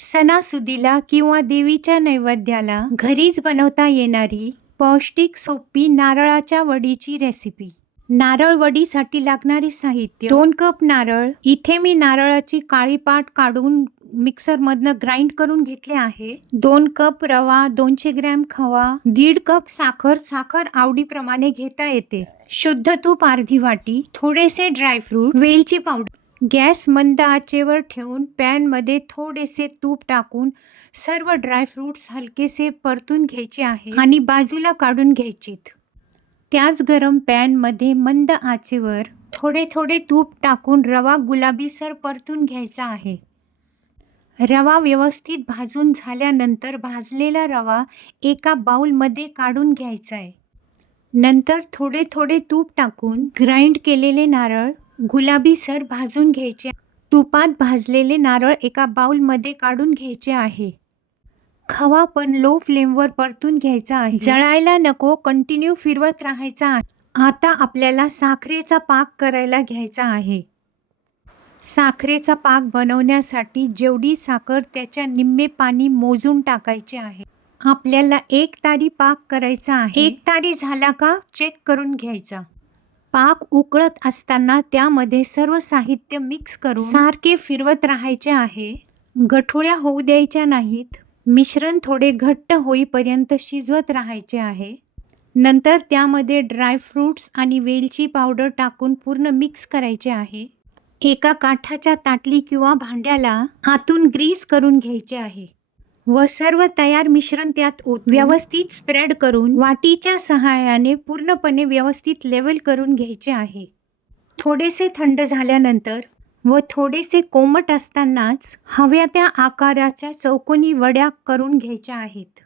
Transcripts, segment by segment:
सणासुदीला किंवा देवीच्या नैवेद्याला घरीच बनवता येणारी पौष्टिक सोपी नारळाच्या वडीची रेसिपी। नारळ वडीसाठी लागणारे साहित्य: 2 कप नारळ। इथे मी नारळाची काळी पाट काढून मिक्सरमधनं ग्राइंड करून घेतले आहे। 2 कप रवा, 200 ग्रॅम खवा, 1.5 कप साखर। साखर आवडीप्रमाणे घेता येते। शुद्ध तूप अर्धी वाटी, थोडेसे ड्रायफ्रूट, वेलची पावडर। गॅस मंद आचेवर ठेवून पॅनमध्ये थोडेसे तूप टाकून सर्व ड्रायफ्रूट्स हलकेसे परतून घ्यायचे आहे आणि बाजूला काढून घ्यायचीत। त्याच गरम पॅनमध्ये मंद आचेवर थोडे थोडे तूप टाकून रवा गुलाबीसर परतून घ्यायचा आहे। रवा व्यवस्थित भाजून झाल्यानंतर भाजलेला रवा एका बाउलमध्ये काढून घ्यायचा आहे। नंतर थोडे थोडे तूप टाकून ग्राइंड केलेले नारळ गुलाबीसर भाजून घ्यायचे। तुपात भाजलेले नारळ एका बाउलमध्ये काढून घ्यायचे आहे। खवा पण लो फ्लेमवर परतून घ्यायचा आहे, जळायला नको, कंटिन्यू फिरवत राहायचा आहे। आता आपल्याला साखरेचा पाक करायला घ्यायचा आहे। साखरेचा पाक बनवण्यासाठी जेवढी साखर त्याच्या निम्मे पाणी मोजून टाकायचे आहे। आपल्याला 1 तारी पाक करायचा आहे। 1 तारी झाला का चेक करून घ्यायचा। पाक उकळत असताना त्यामध्ये सर्व साहित्य मिक्स करून सारखे फिरवत राहायचे आहे। गठुळ्या होऊ द्यायच्या नाहीत। मिश्रण थोडे घट्ट होईपर्यंत शिजवत राहायचे आहे। नंतर त्यामध्ये ड्रायफ्रूट्स आणि वेलची पावडर टाकून पूर्ण मिक्स करायचे आहे। एका काठाच्या ताटली किंवा भांड्याला आतून ग्रीस करून घ्यायचे आहे व सर्व तयार मिश्रण त्यात व्यवस्थित स्प्रेड करून वाटीच्या सहाय्याने पूर्णपणे व्यवस्थित लेवल करून घ्यायचे आहे। थोडेसे थंड झाल्यानंतर व थोडेसे कोमट असतानाच हव्या त्या आकाराच्या चौकोनी वड्या करून घ्यायच्या आहेत।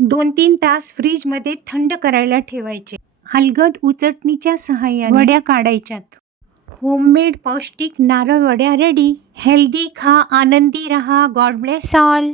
2-3 तास फ्रीजमध्ये थंड करायला ठेवायचे। अलगद उचटणीच्या सहाय्याने वड्या काढायच्यात। होममेड पौष्टिक नारळ वड्या रेडी। हेल्दी खा, आनंदी रहा। God bless all.